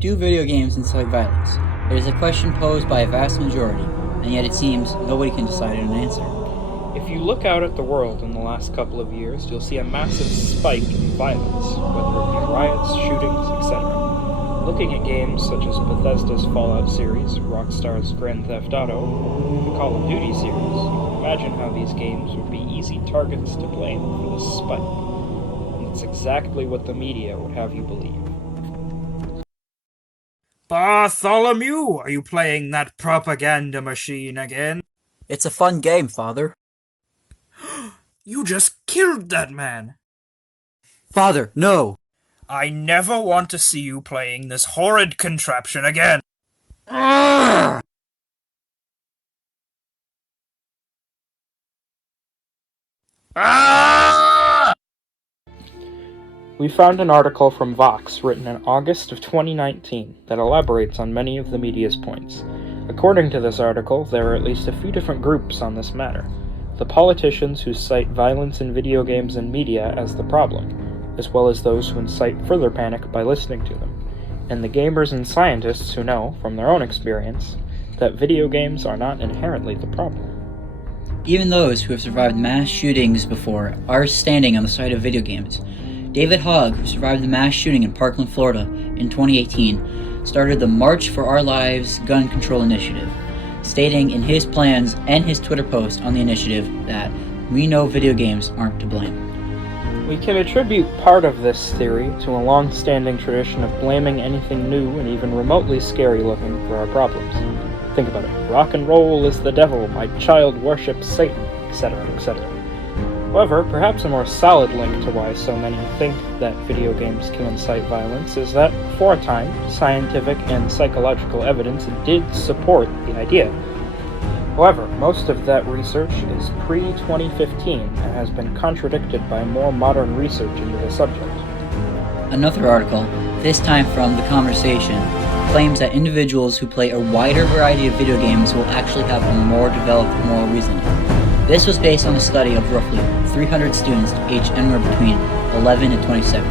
Do video games incite violence? It is a question posed by a vast majority, and yet it seems nobody can decide an answer. If you look out at the world in the last couple of years, you'll see a massive spike in violence, whether it be riots, shootings, etc. Looking at games such as Bethesda's Fallout series, Rockstar's Grand Theft Auto, or the Call of Duty series, you can imagine how these games would be easy targets to blame for this spike. And it's exactly what the media would have you believe. Bartholomew, are you playing that propaganda machine again? It's a fun game, Father. You just killed that man! Father, no! I never want to see you playing this horrid contraption again! Ah! Ah! We found an article from Vox written in August of 2019 that elaborates on many of the media's points. According to this article, there are at least a few different groups on this matter. The politicians who cite violence in video games and media as the problem, as well as those who incite further panic by listening to them, and the gamers and scientists who know, from their own experience, that video games are not inherently the problem. Even those who have survived mass shootings before are standing on the side of video games. David Hogg, who survived the mass shooting in Parkland, Florida in 2018, started the March for Our Lives Gun Control Initiative, stating in his plans and his Twitter post on the initiative that we know video games aren't to blame. We can attribute part of this theory to a long-standing tradition of blaming anything new and even remotely scary looking for our problems. Think about it. Rock and roll is the devil, my child worships Satan, etc., etc. However, perhaps a more solid link to why so many think that video games can incite violence is that, for a time, scientific and psychological evidence did support the idea. However, most of that research is pre-2015 and has been contradicted by more modern research into the subject. Another article, this time from The Conversation, claims that individuals who play a wider variety of video games will actually have a more developed moral reasoning. This was based on a study of roughly 300 students aged anywhere between 11 and 27.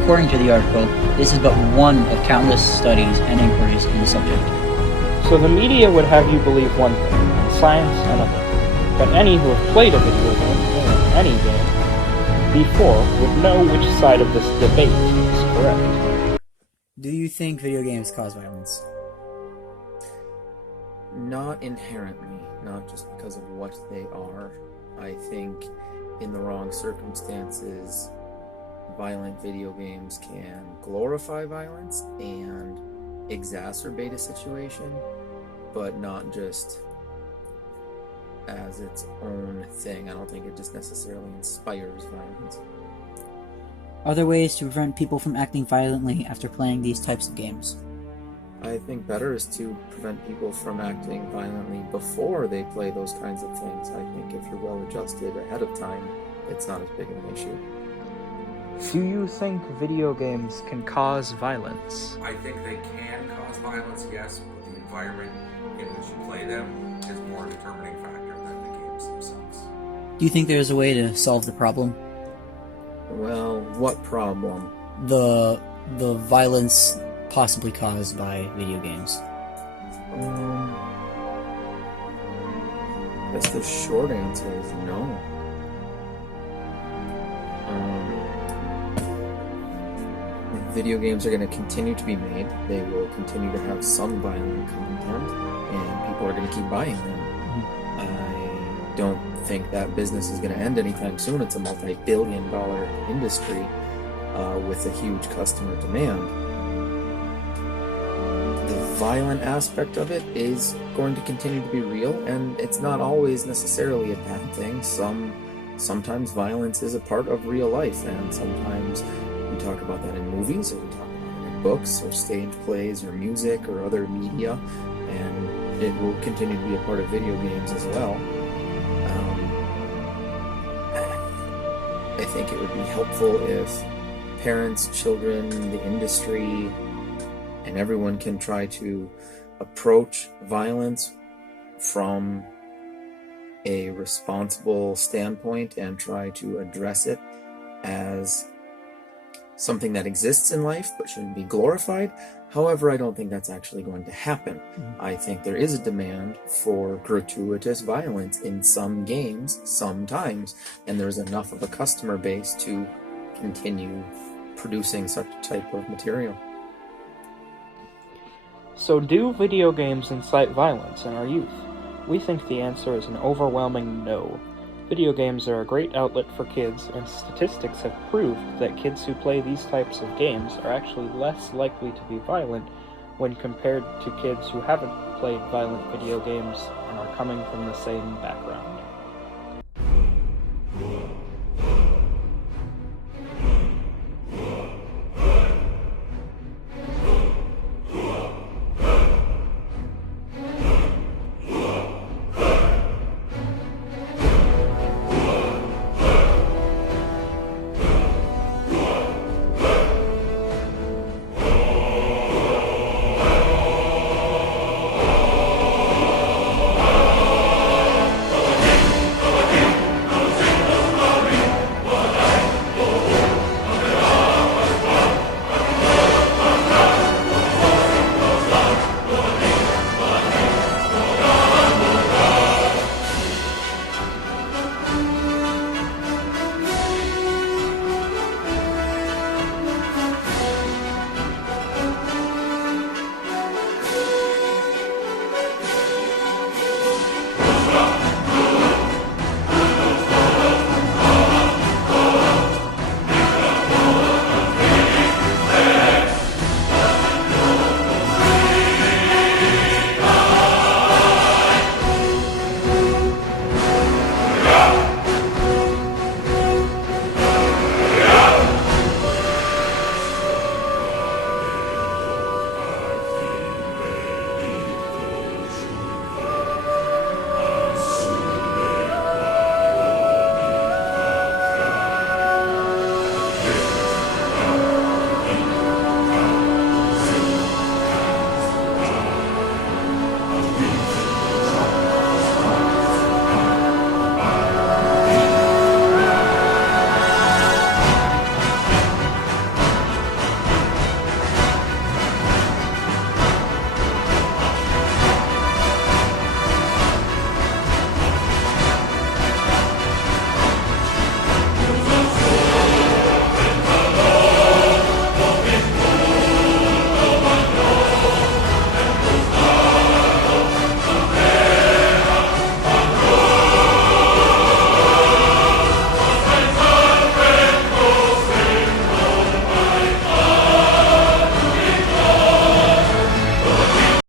According to the article, this is but one of countless studies and inquiries in the subject. So the media would have you believe one thing, and science another. But any who have played a video game, or any game, before would know which side of this debate is correct. Do you think video games cause violence? Not inherently, not just because of what they are. I think in the wrong circumstances, violent video games can glorify violence and exacerbate a situation, but not just as its own thing. I don't think it just necessarily inspires violence. Are there ways to prevent people from acting violently after playing these types of games? I think better is to prevent people from acting violently before they play those kinds of things. I think if you're well adjusted ahead of time, it's not as big of an issue. Do you think video games can cause violence? I think they can cause violence, yes, but the environment in which you play them is more a determining factor than the games themselves. Do you think there's a way to solve the problem? Well, what problem? The violence possibly caused by video games. I guess the short answer is no. Video games are going to continue to be made. They will continue to have some violent content, and people are going to keep buying them. I don't think that business is going to end anytime soon. It's a multi-billion-dollar industry with a huge customer demand. The violent aspect of it is going to continue to be real, and it's not always necessarily a bad thing. Sometimes violence is a part of real life, and sometimes we talk about that in movies, or we talk about it in books, or stage plays, or music, or other media, and it will continue to be a part of video games as well. I think it would be helpful if parents, children, the industry, and everyone can try to approach violence from a responsible standpoint and try to address it as something that exists in life but shouldn't be glorified. However, I don't think that's actually going to happen. I think there is a demand for gratuitous violence in some games, sometimes, and there's enough of a customer base to continue producing such a type of material. So do video games incite violence in our youth? We think the answer is an overwhelming no. Video games are a great outlet for kids, and statistics have proved that kids who play these types of games are actually less likely to be violent when compared to kids who haven't played violent video games and are coming from the same background.